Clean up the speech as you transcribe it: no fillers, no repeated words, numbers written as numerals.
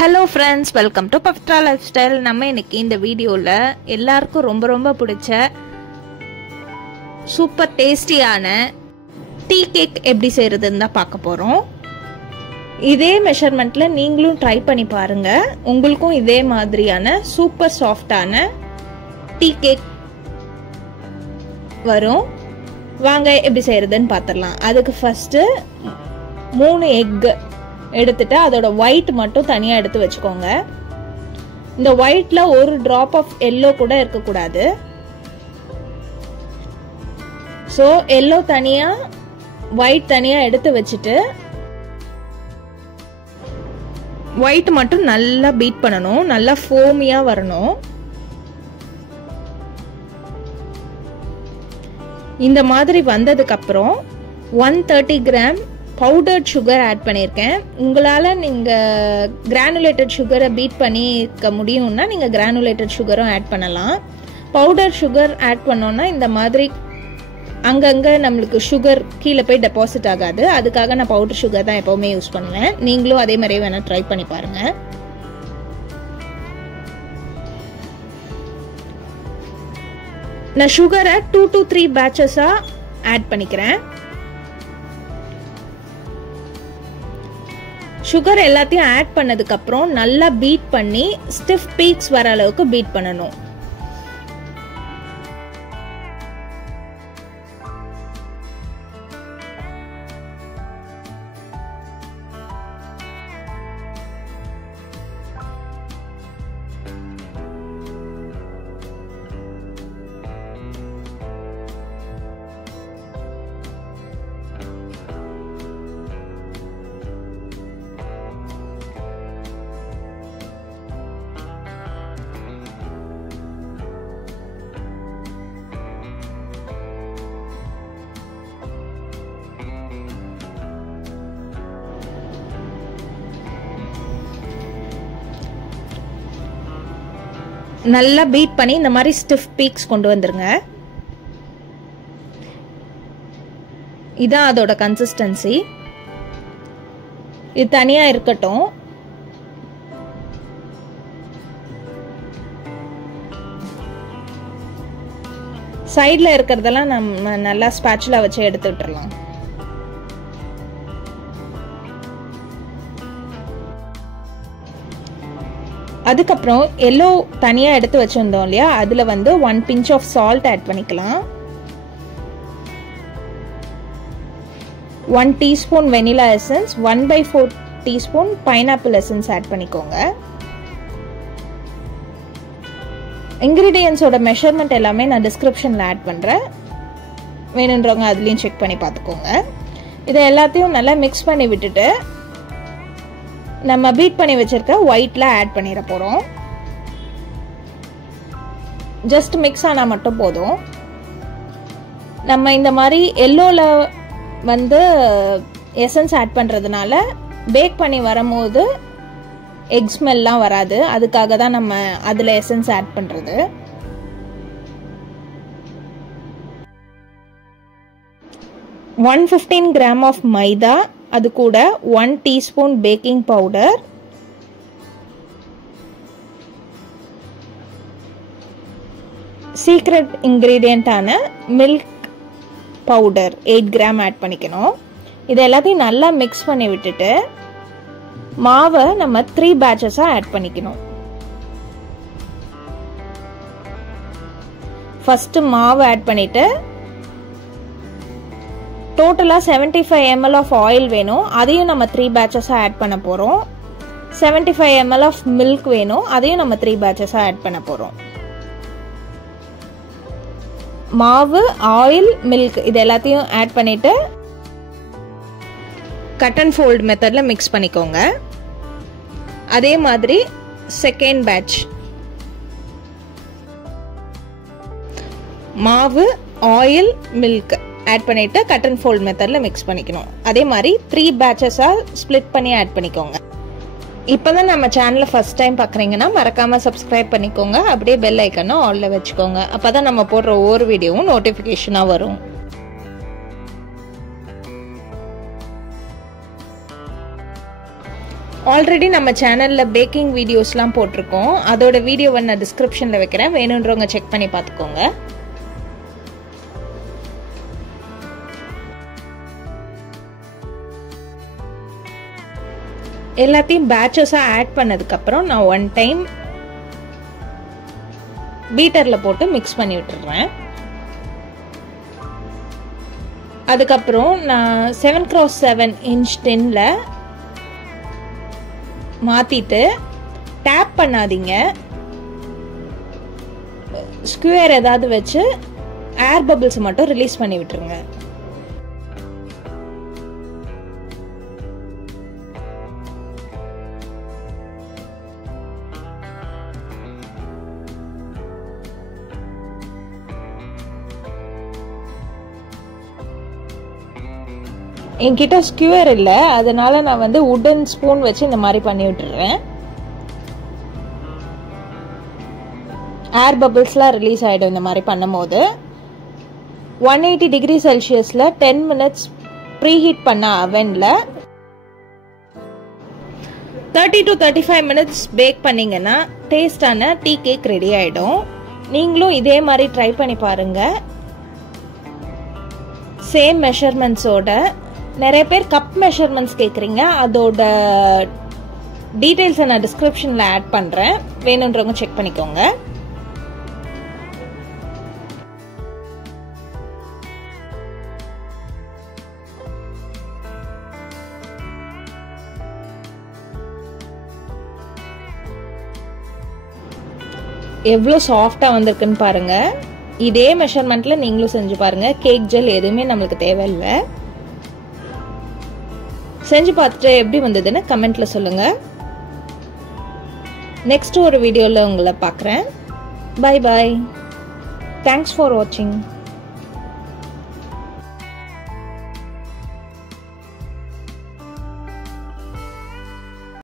Hello friends, welcome to Pavitra Lifestyle. நம்ம இன்னைக்கு இந்த வீடியோல எல்லாருக்கும் ரொம்ப பிடிச்ச சூப்பர் டேஸ்டியான டீ கேக் எப்படி செய்யறதுன்னு தான் பார்க்க போறோம். இதே மெஷர்மெண்ட்ல நீங்களும் ட்ரை பண்ணி பாருங்க. உங்களுக்கும் இதே மாதிரியான சூப்பர் சாஃப்டான டீ கேக் வரும். வாங்க எப்படி செய்யறதுன்னு பார்த்துடலாம். அதுக்கு ஃபர்ஸ்ட் 3 எக் எடுத்துட்டு அதோட ஒயிட் மட்டும் தனியா எடுத்து வச்சுக்கோங்க. இந்த ஒயிட்ல ஒரு டிராப் ஆஃப் எல்லோ கூட இருக்க கூடாது. சோ எல்லோ தனியா ஒயிட் தனியா எடுத்து வச்சுட்டு ஒயிட் மட்டும் நல்லா பீட் பண்ணணும். நல்லா ஃபோமியா வரணும். இந்த மாதிரி வந்ததுக்கு அப்புறம் 130 கிராம் பவுடர்ட் சுகர் ஆட் பண்ணியிருக்கேன். உங்களால் நீங்கள் கிரானுலேட்டட் சுகரை பீட் பண்ணிக்க முடியும்னா நீங்கள் கிரானுலேட்டட் சுகரும் ஆட் பண்ணலாம். பவுடர் சுகர் ஆட் பண்ணோன்னா இந்த மாதிரி அங்கங்கே நம்மளுக்கு சுகர் கீழே போய் டெபாசிட் ஆகாது. அதுக்காக நான் பவுடர் சுகர் தான் எப்போவுமே யூஸ் பண்ணுவேன். நீங்களும் அதே மாதிரியே வேணால் ட்ரை பண்ணி பாருங்கள். நான் சுகரை 2 to 3 பேட்சஸாக ஆட் பண்ணிக்கிறேன். சுகர் எல்லாத்தையும் ஆட் பண்ணதுக்கு அப்புறம் நல்லா பீட் பண்ணி ஸ்டிஃப் பீக்ஸ் வர அளவுக்கு பீட் பண்ணணும். நல்லா பீட் பண்ணி இந்த மாதிரி ஸ்டிஃப் பீக்ஸ் கொண்டு வந்துருங்க. இதான் அதோட கன்சிஸ்டன்சி. இது தனியா இருக்கட்டும். சைட்ல இருக்கிறதெல்லாம் நம்ம நல்லா ஸ்பேச்சுலா வச்சு எடுத்து விட்டுறலாம். அதுக்கப்புறம் எல்லோ தனியா எடுத்து வச்சிருந்தோம் இல்லையா, அதுல 1 pinch ஆஃப் சால்ட் ஆட் பண்ணிக்கலாம். 1 teaspoon vanilla essence, 1/4 teaspoon pineapple essence add பண்ணிக்கோங்க. இன்கிரீடியன்ஸோட மெஷர்மெண்ட் எல்லாமே நான் டிஸ்கிரிப்ஷன்ல ஆட் பண்றேன். வேணுன்றவங்க அதுலயும் செக் பண்ணி பார்த்துக்கோங்க. இதை எல்லாத்தையும் நல்லா மிக்ஸ் பண்ணி விட்டுட்டு நம்ம பீட் பண்ணி வச்சிருக்க ஒயிட்ல ஆட் பண்ணிட போறோம். ஜஸ்ட் மிக்ஸ் ஆனா மட்டும் போதும். நம்ம இந்த மாதிரி எல்லோல எசன்ஸ் ஆட் பண்றதுனால பேக் பண்ணி வரும்போது எக் ஸ்மெல்லாம் வராது. அதுக்காக தான் நம்ம அதுல எசன்ஸ் ஆட் பண்றது. ஒன் 15 கிராம் ஆஃப் மைதா, அது கூட 1 டீஸ்பூன் பேக்கிங் பவுடர், சீக்ரெட் இன்கிரீடியன்டான மில்க் பவுடர் 8 கிராம் ஆட் பண்ணிக்கணும். இது எல்லாத்தையும் நல்லா மிக்ஸ் பண்ணி விட்டுட்டு மாவை நம்ம 3 பேட்சஸா ஆட் பண்ணிக்கணும். ஃபர்ஸ்ட் மாவு ஆட் பண்ணிட்டு டோட்டலா 75 ml ஆஃப் ஆயில் வேணும். அதையும் நம்ம 3 பேட்சஸா ஆட் பண்ண போறோம். 75 ml ஆஃப் மில்க் வேணும். அதையும் நம்ம 3 பேட்சஸா ஆட் பண்ண போறோம். மாவு, ஆயில், மில்க் இது எல்லாத்தையும் ஆட் பண்ணிட்டு கட் அண்ட் ஃபோல்ட் மெத்தட்ல மிக்ஸ் பண்ணிக்கோங்க. அதே மாதிரி செகண்ட் பேட்ச் மாவு, ஆயில், மில்க் ஆட் பண்ணிட்டு கட் அண்ட் ஃபோல்ட் மெத்தட்ல மிக்ஸ் பண்ணிக்கணும். அதே மாதிரி 3 பேட்சஸா ஸ்ப்ளிட் பண்ணி ஆட் பண்ணிக்கோங்க. இப்பதான் நம்ம சேனலை ஃபர்ஸ்ட் டைம் பார்க்குறீங்கன்னா மறக்காம சப்ஸ்கிரைப் பண்ணிக்கோங்க. அப்படியே பெல் ஐக்கனும் ஆல்ல வச்சுக்கோங்க. அப்பதான் நம்ம போடுற ஒவ்வொரு வீடியோவும் நோட்டிஃபிகேஷனா வரும். ஆல்ரெடி நம்ம சேனலில் பேக்கிங் வீடியோஸ்லாம் போட்டிருக்கோம். அதோட வீடியோவை நான் டிஸ்கிரிப்ஷனில் வைக்கிறேன், வேணுன்றவங்க செக் பண்ணி பார்த்துக்கோங்க. எல்லாத்தையும் பேட்சஸாக ஆட் பண்ணதுக்கப்புறம் நான் 1 டைம் பீட்டரில் போட்டு மிக்ஸ் பண்ணி விட்டுறேன். அதுக்கப்புறம் நான் 7x7 இன்ச் டின்ல மாற்றிட்டு டேப் பண்ணாதீங்க, ஸ்குயர் ஏதாவது வச்சு ஏர் பபிள்ஸ் மட்டும் ரிலீஸ் பண்ணி விட்டுருங்க. என்கிட்ட ஸ்கியூர் இல்லை, அதனால நான் வந்து உடன் ஸ்பூன் வச்சு இந்த மாதிரி பண்ணி விட்டுறேன். ஏர் பபிள்ஸ்லாம் ரிலீஸ் ஆகிடும் இந்த மாதிரி பண்ணும்போது. 180 டிகிரி செல்சியஸில் 10 மினிட்ஸ் ப்ரீஹீட் பண்ண அவனில் 30 to 35 மினிட்ஸ் பேக் பண்ணிங்கன்னா டேஸ்டான டீ கேக் ரெடி ஆகிடும். நீங்களும் இதே மாதிரி ட்ரை பண்ணி பாருங்கள். சேம் மெஷர்மெண்ட்ஸோட. நிறைய பேர் கப் மெஷர்மெண்ட்ஸ் கேட்குறீங்க, அதோட டீட்டெயில்ஸை நான் டிஸ்கிரிப்ஷனில் ஆட் பண்ணுறேன், வேணுன்றவங்க செக் பண்ணிக்கோங்க. எவ்வளோ சாஃப்டாக வந்திருக்குன்னு பாருங்கள். இதே மெஷர்மெண்ட்டில் நீங்களும் செஞ்சு பாருங்கள். கேக் ஜெல் எதுவுமே நம்மளுக்கு தேவையில்லை. செஞ்சு பார்த்துட்டு எப்படி வந்ததுன்னு கமெண்ட்டில் சொல்லுங்கள். நெக்ஸ்ட் ஒரு வீடியோவில் உங்களை பார்க்குறேன். Bye bye. தேங்க்ஸ் ஃபார் வாட்சிங்.